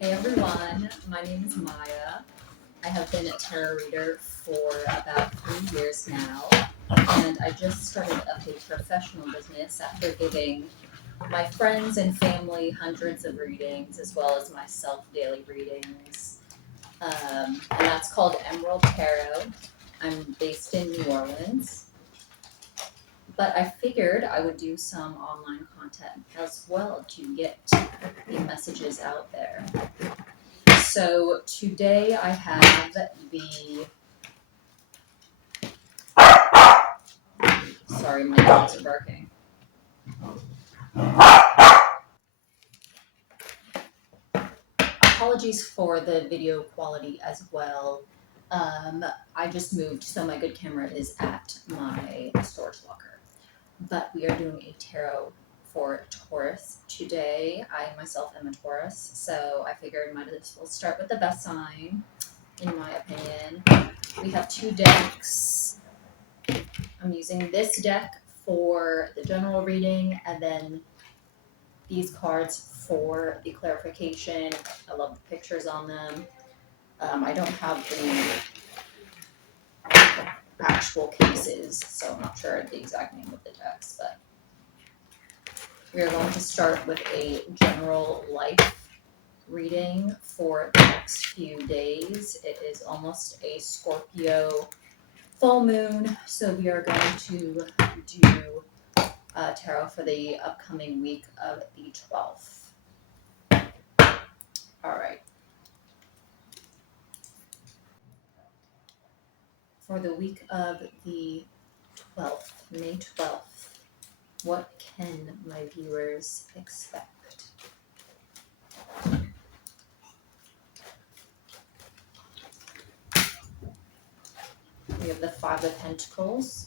Hey everyone, my name is Maya. I have been a tarot reader for about 3 years now, and I just started up a professional business after giving my friends and family hundreds of readings, as well as myself daily readings. And that's called Emerald Tarot. I'm based in New Orleans, but I figured I would do some online content as well to get the messages out there. So today I have sorry, my dogs are barking. Apologies for the video quality as well. I just moved, so my good camera is at my storage locker. But we are doing a tarot for Taurus today. I myself am a Taurus, so I figured might as well start with the best sign, in my opinion. We have two decks. I'm using this deck for the general reading and then these cards for the clarification. I love the pictures on them. I don't have the actual cases, so I'm not sure the exact name of the decks, but we are going to start with a general life reading for the next few days. It is almost a Scorpio full moon, so we are going to do tarot for the upcoming week of the 12th. All right. For the week of the 12th, May 12th, what can my viewers expect? We have the Five of Pentacles.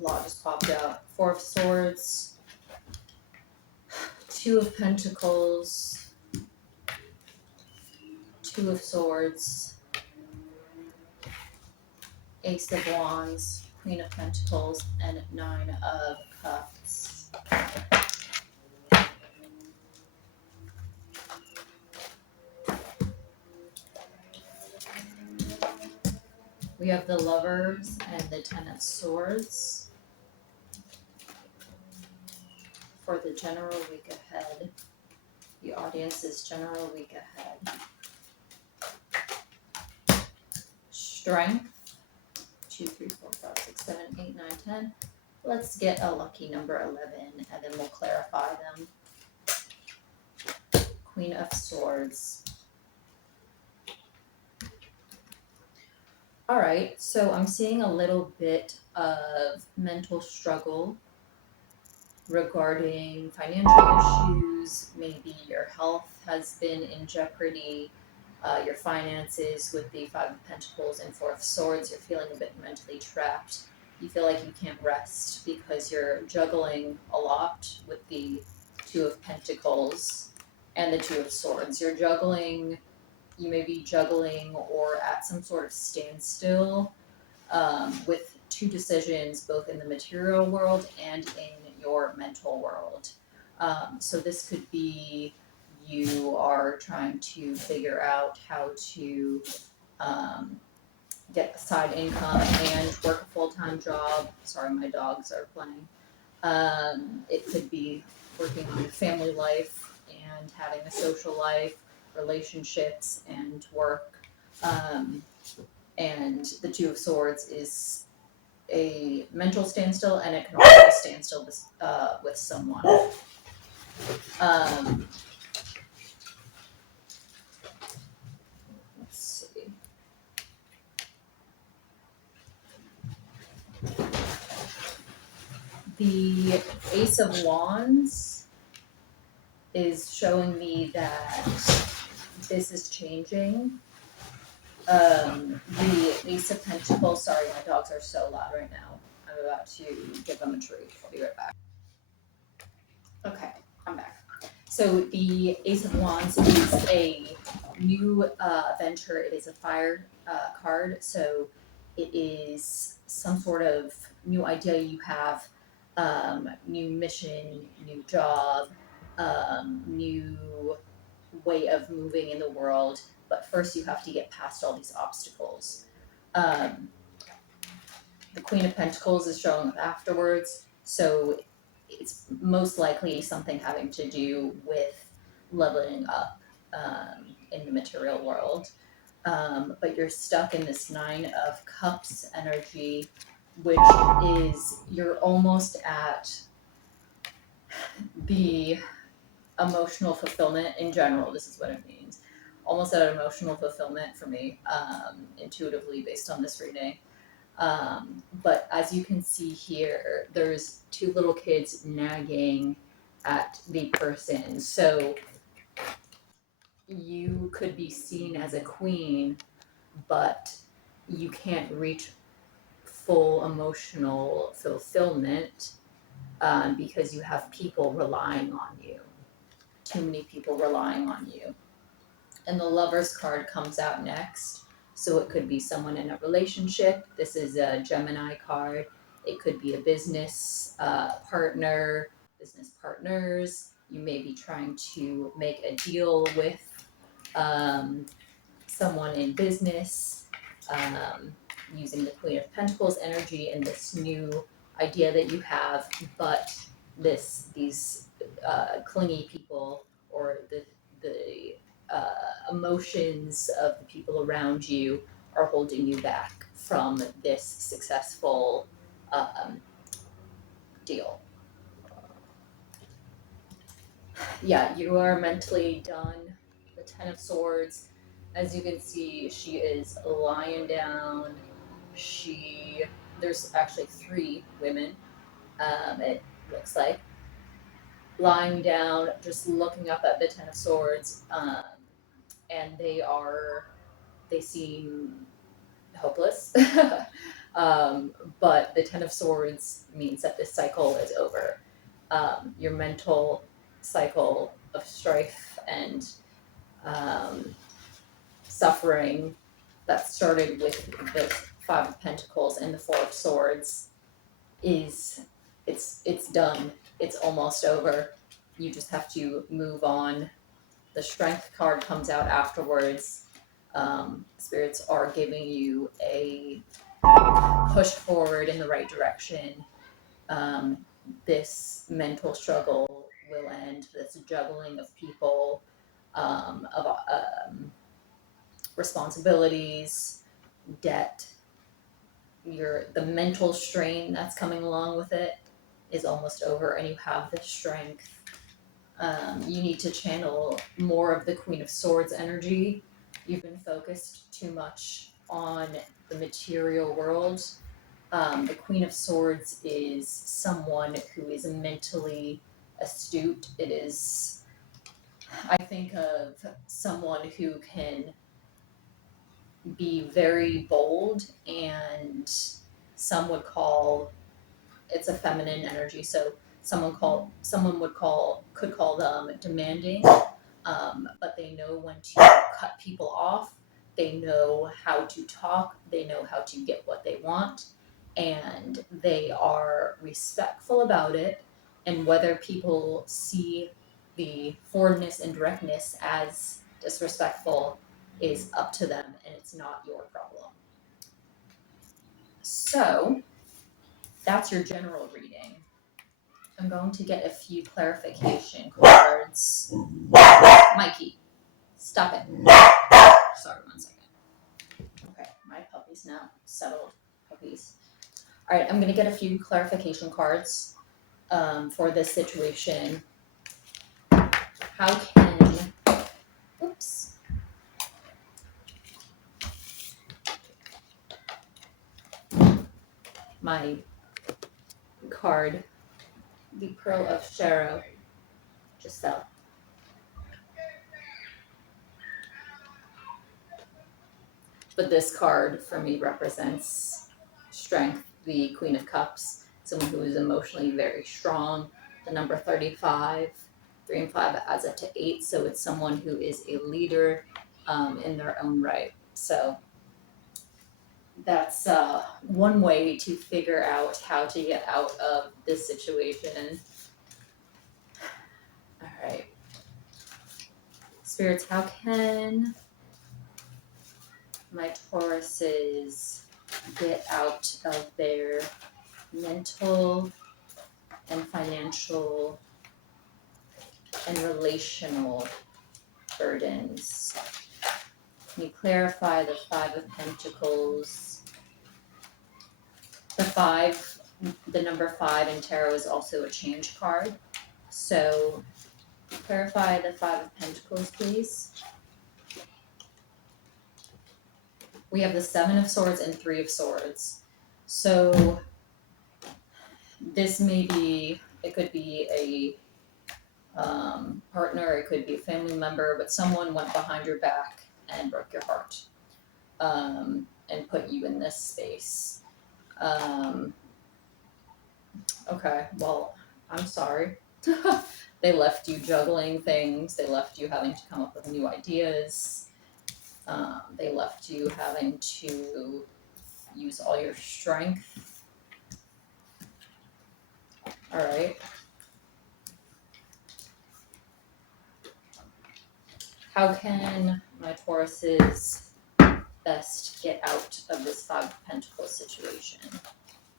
Law just popped out. Four of Swords. Two of Pentacles. Two of Swords. Ace of Wands. Queen of Pentacles. And Nine of Cups. We have the Lovers and the Ten of Swords. For the general week ahead, the audience's general week ahead. Strength, 2, 3, 4, 5, 6, 7, 8, 9, 10. Let's get a lucky number 11 and then we'll clarify them. Queen of Swords. All right, so I'm seeing a little bit of mental struggle regarding financial issues. Maybe your health has been in jeopardy. Your finances with the Five of Pentacles and Four of Swords, you're feeling a bit mentally trapped. You feel like you can't rest because you're juggling a lot with the Two of Pentacles and the Two of Swords. You may be juggling or at some sort of standstill with two decisions, both in the material world and in your mental world. So this could be you are trying to figure out how to get a side income and work a full-time job. Sorry, my dogs are playing. It could be working on your family life and having a social life, relationships, and work. And the Two of Swords is a mental standstill, and it can also be a standstill with someone. Let's see. The Ace of Wands is showing me that this is changing. The Ace of Pentacles, sorry, my dogs are so loud right now. I'm about to give them a treat. I'll be right back. Okay, I'm back. So the Ace of Wands is a new venture. It is a fire card. So it is some sort of new idea you have, new mission, new job, new way of moving in the world, but first you have to get past all these obstacles. Um, the Queen of Pentacles is showing up afterwards, so it's most likely something having to do with leveling up in the material world. But you're stuck in this Nine of Cups energy, which is you're almost at the emotional fulfillment in general. This is what it means. Almost at emotional fulfillment for me, intuitively based on this reading. But as you can see here, there's two little kids nagging at the person. So you could be seen as a queen, but you can't reach full emotional fulfillment because you have people relying on you. Too many people relying on you. And the Lover's card comes out next. So it could be someone in a relationship. This is a Gemini card. It could be a business partner, business partners. You may be trying to make a deal with someone in business, using the Queen of Pentacles energy and this new idea that you have, but these clingy people or the emotions of the people around you are holding you back from this successful deal. Yeah, you are mentally done. The Ten of Swords, as you can see, she is lying down. There's actually three women, it looks like, lying down, just looking up at the Ten of Swords, and they seem hopeless. But the Ten of Swords means that this cycle is over. Your mental cycle of strife and suffering that started with the Five of Pentacles and the Four of Swords it's done. It's almost over. You just have to move on. The Strength card comes out afterwards. Spirits are giving you a push forward in the right direction. This mental struggle will end. This juggling of people, of responsibilities, debt, the mental strain that's coming along with it is almost over, and you have the strength. You need to channel more of the Queen of Swords energy. You've been focused too much on the material world. The Queen of Swords is someone who is mentally astute. It is, I think of someone who can be very bold, and some would call it's a feminine energy. So could call them demanding, but they know when to cut people off. They know how to talk. They know how to get what they want, and they are respectful about it. And whether people see the forwardness and directness as disrespectful is up to them, and it's not your problem. So that's your general reading. I'm going to get a few clarification cards. Mikey, stop it. Sorry, 1 second. Okay, my puppy's now settled. Puppies. All right, I'm going to get a few clarification cards for this situation. How can... Oops. My card, the Pearl of Sharo, just fell. But this card for me represents strength, the Queen of Cups, someone who is emotionally very strong. The number 35, 3 and 5 adds up to 8, so it's someone who is a leader in their own right. So that's one way to figure out how to get out of this situation. All Spirits, how can my Tauruses get out of their mental and financial and relational burdens? Can you clarify the Five of Pentacles? The number 5 in tarot is also a change card. So clarify the Five of Pentacles, please. We have the Seven of Swords and 3 of Swords. So this may be, it could be a partner, it could be a family member, but someone went behind your back and broke your heart, and put you in this space. Okay, well, I'm sorry. They left you juggling things. They left you having to come up with new ideas. They left you having to use all your strength. All right. How can my Tauruses best get out of this Five of Pentacles situation?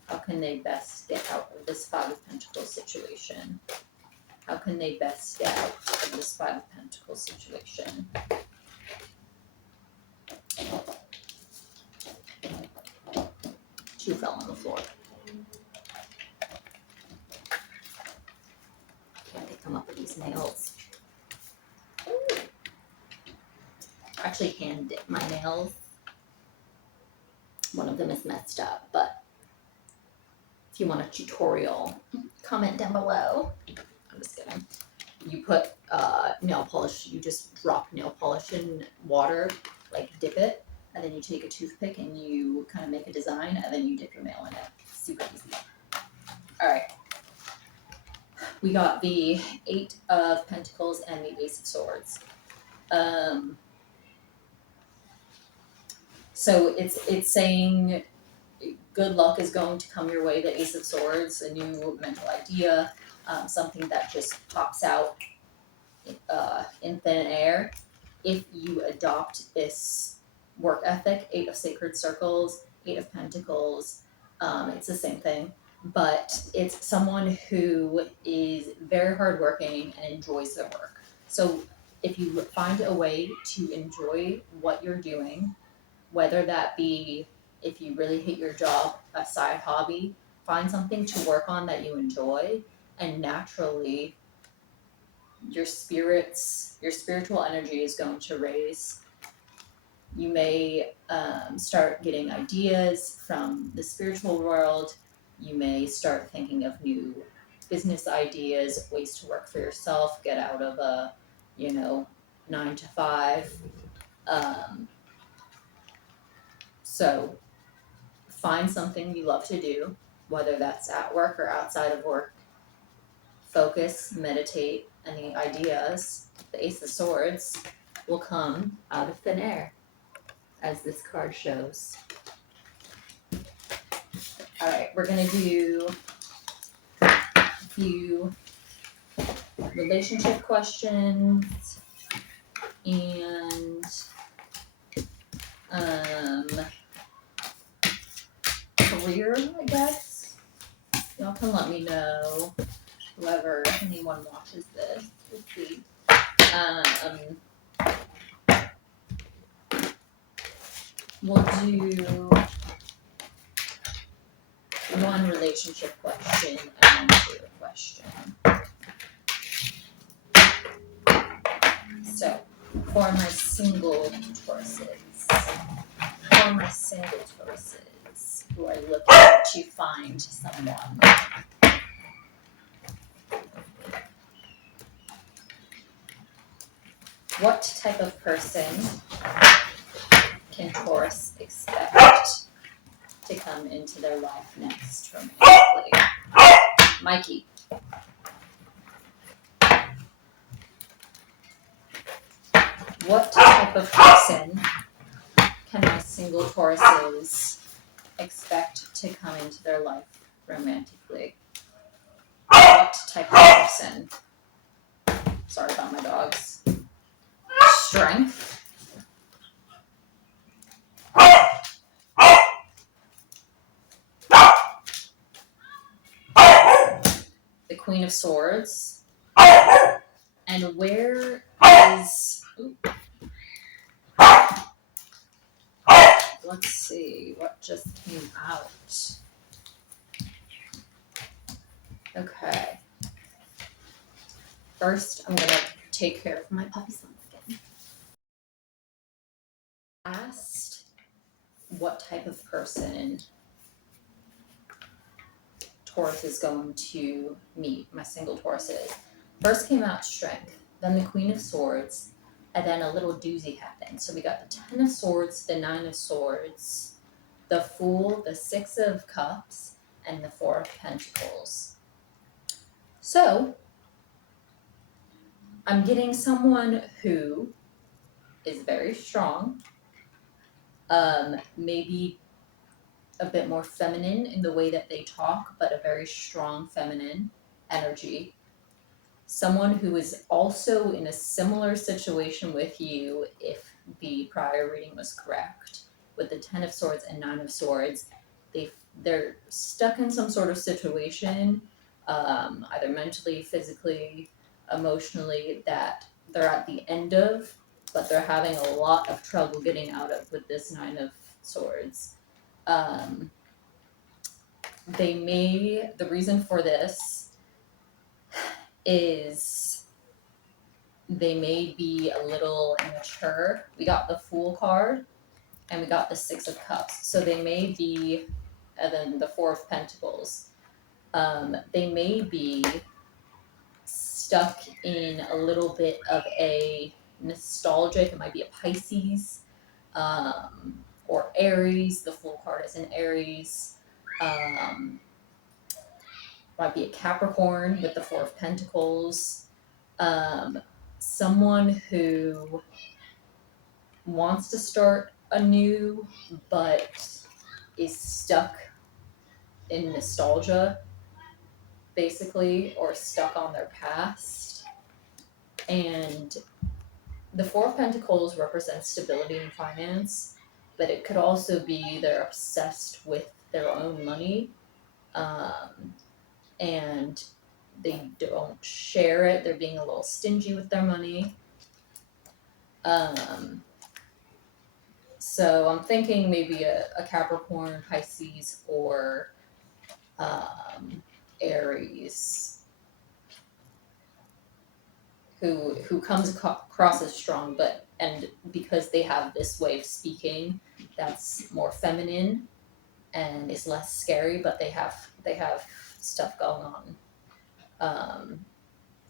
How can they best get out of this Five of Pentacles situation? How can they best get out of this Five of Pentacles situation? Two fell on the floor. Can't they come up with these nails? Ooh. I actually hand dip my nails. One of them is messed up, but if you want a tutorial, comment down below. I'm just kidding. You put nail polish, you just drop nail polish in water, like dip it, and then you take a toothpick and you kind of make a design, and then you dip your nail in it. Super easy. All right. We got the 8 of Pentacles and the Ace of Swords. So it's saying good luck is going to come your way. The Ace of Swords, a new mental idea, something that just pops out in thin air. If you adopt this work ethic, 8 of Sacred Circles, 8 of Pentacles, it's the same thing, but it's someone who is very hardworking and enjoys their work. So if you find a way to enjoy what you're doing, whether that be if you really hate your job, a side hobby, find something to work on that you enjoy, and naturally your spiritual energy is going to raise. You may start getting ideas from the spiritual world. You may start thinking of new business ideas, ways to work for yourself, get out of a 9 to 5. So find something you love to do, whether that's at work or outside of work. Focus, meditate, and the ideas, the Ace of Swords, will come out of thin air, as this card shows. All right, we're going to do a few relationship questions and career, I guess. Y'all can let me know, anyone watches this. Let's see. We'll do one relationship question and one career question. So, for my single Tauruses, who are looking to find someone, what type of person can Taurus expect to come into their life next romantically? Mikey. What type of person can my single Tauruses expect to come into their life romantically? What type of person? Sorry about my dogs. Strength. The Queen of Swords. And where is... Let's see what just came out. Okay. First, I'm going to take care of my puppy's again. Asked what type of person Taurus is going to meet, my single Taurus is. First came out Strength, then the Queen of Swords, and then a little doozy happened. So we got the 10 of Swords, the 9 of Swords, the Fool, the 6 of Cups, and the 4 of Pentacles. So I'm getting someone who is very strong, maybe a bit more feminine in the way that they talk, but a very strong feminine energy. Someone who is also in a similar situation with you, if the prior reading was correct, with the 10 of Swords and 9 of Swords. They're stuck in some sort of situation, either mentally, physically, emotionally, that they're at the end of, but they're having a lot of trouble getting out of with this 9 of Swords. The reason for this is they may be a little immature. We got the Fool card and we got the 6 of Cups. So they may be, and then the 4 of Pentacles. They may be stuck in a little bit of a nostalgic, it might be a Pisces, or Aries. The Fool card is in Aries. Might be a Capricorn with the 4 of Pentacles. Someone who wants to start anew but is stuck in nostalgia, basically, or stuck on their past. And the 4 of Pentacles represents stability and finance, but it could also be they're obsessed with their own money, and they don't share it. They're being a little stingy with their money. So I'm thinking maybe a Capricorn, Pisces, or Aries, who comes across as strong, and because they have this way of speaking that's more feminine and is less scary, but they have stuff going on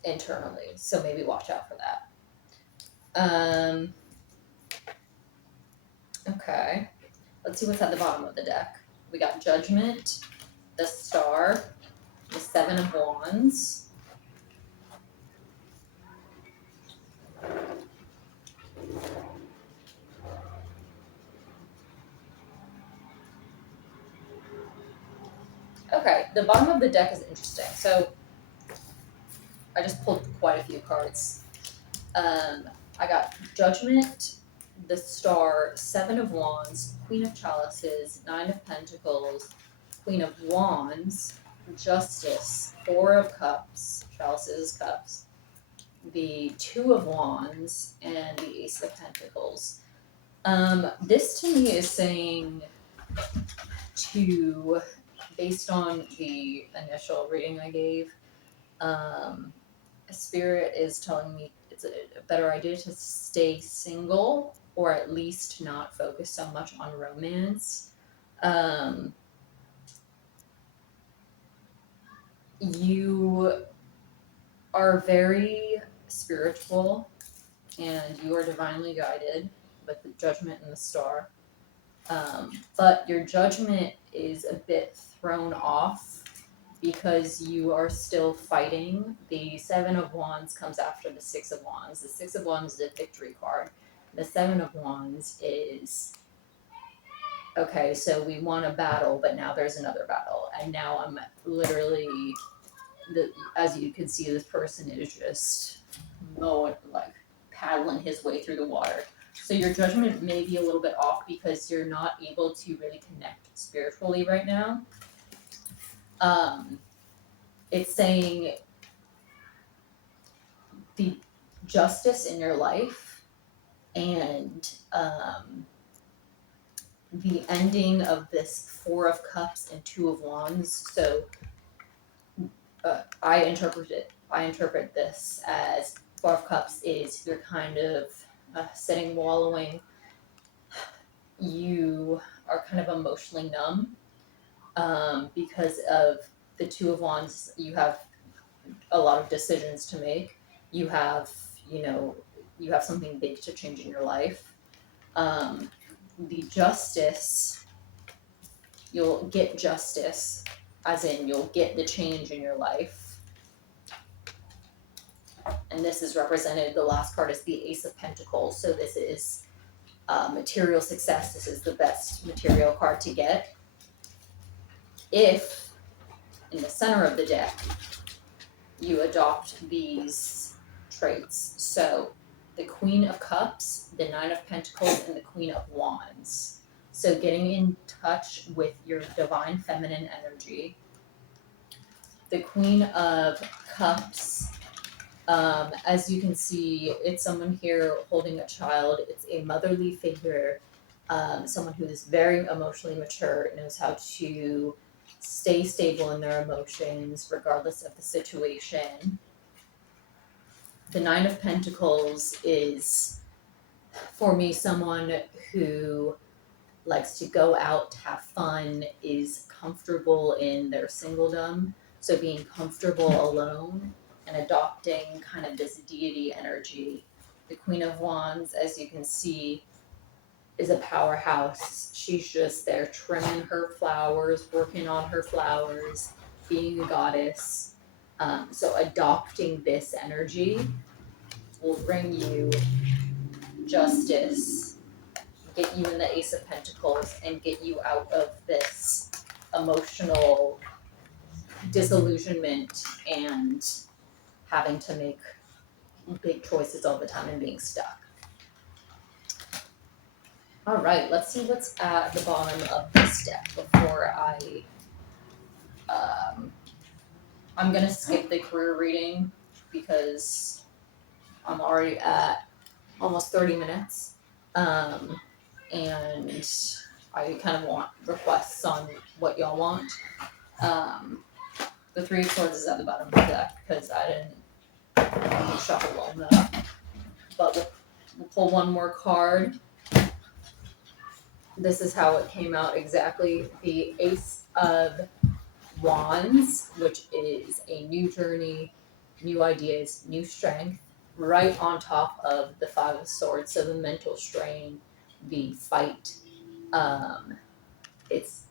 internally. So maybe watch out for that. Okay, let's see what's at the bottom of the deck. We got Judgment, the Star, the 7 of Wands. Okay, the bottom of the deck is interesting. So I just pulled quite a few cards. I got Judgment, the Star, 7 of Wands, Queen of Chalices, 9 of Pentacles, Queen of Wands, Justice, 4 of Cups, Chalices, Cups, the 2 of Wands, and the Ace of Pentacles. This to me is saying to, based on the initial reading I gave, Spirit is telling me it's a better idea to stay single, or at least not focus so much on romance. You are very spiritual and you are divinely guided with the Judgment and the Star. But your judgment is a bit thrown off because you are still fighting. The 7 of Wands comes after the 6 of Wands. The 6 of Wands is a victory card. The 7 of Wands is, okay, so we won a battle, but now there's another battle. And now I'm literally, as you can see, this person is just paddling his way through the water. So your judgment may be a little bit off because you're not able to really connect spiritually right now. It's saying the justice in your life and the ending of this Four of Cups and Two of Wands. So I interpret this as Four of Cups is you're kind of sitting wallowing. You are kind of emotionally numb because of the Two of Wands. You have a lot of decisions to make. You have, you have something big to change in your life. The Justice, you'll get justice, as in you'll get the change in your life. And this is represented, the last card is the Ace of Pentacles. So this is material success. This is the best material card to get. If in the center of the deck, you adopt these traits. So the Queen of Cups, the Nine of Pentacles, and the Queen of Wands. So getting in touch with your divine feminine energy. The Queen of Cups, as you can see, it's someone here holding a child. It's a motherly figure, someone who is very emotionally mature, knows how to stay stable in their emotions regardless of the situation. The Nine of Pentacles is, for me, someone who likes to go out, have fun, is comfortable in their singledom. So being comfortable alone and adopting kind of this deity energy. The Queen of Wands, as you can see, is a powerhouse. She's just there trimming her flowers, working on her flowers, being a goddess. So adopting this energy will bring you justice, get you in the Ace of Pentacles, and get you out of this emotional disillusionment and having to make big choices all the time and being stuck. All right, let's see what's at the bottom of this deck before I'm gonna skip the career reading because I'm already at almost 30 minutes. And I kind of want requests on what y'all want. The Three of Swords is at the bottom of the deck because I didn't shuffle well enough. But we'll pull one more card. This is how it came out exactly. The Ace of Wands, which is a new journey, new ideas, new strength, right on top of the Five of Swords. So the mental strain, the fight, it's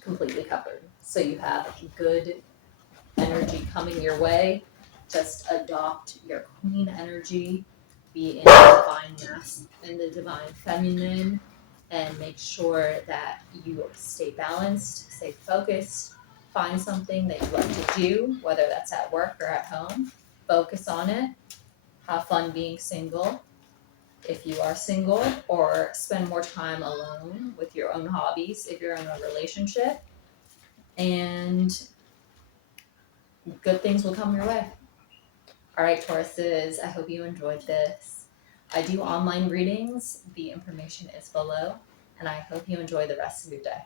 completely covered. So you have good energy coming your way. Just adopt your queen energy, be in the divine in the divine feminine, and make sure that you stay balanced, stay focused, find something that you like to do, whether that's at work or at home. Focus on it. Have fun being single if you are single, or spend more time alone with your own hobbies if you're in a relationship. And good things will come your way. All right, Tauruses, I hope you enjoyed this. I do online readings. The information is below, and I hope you enjoy the rest of your day.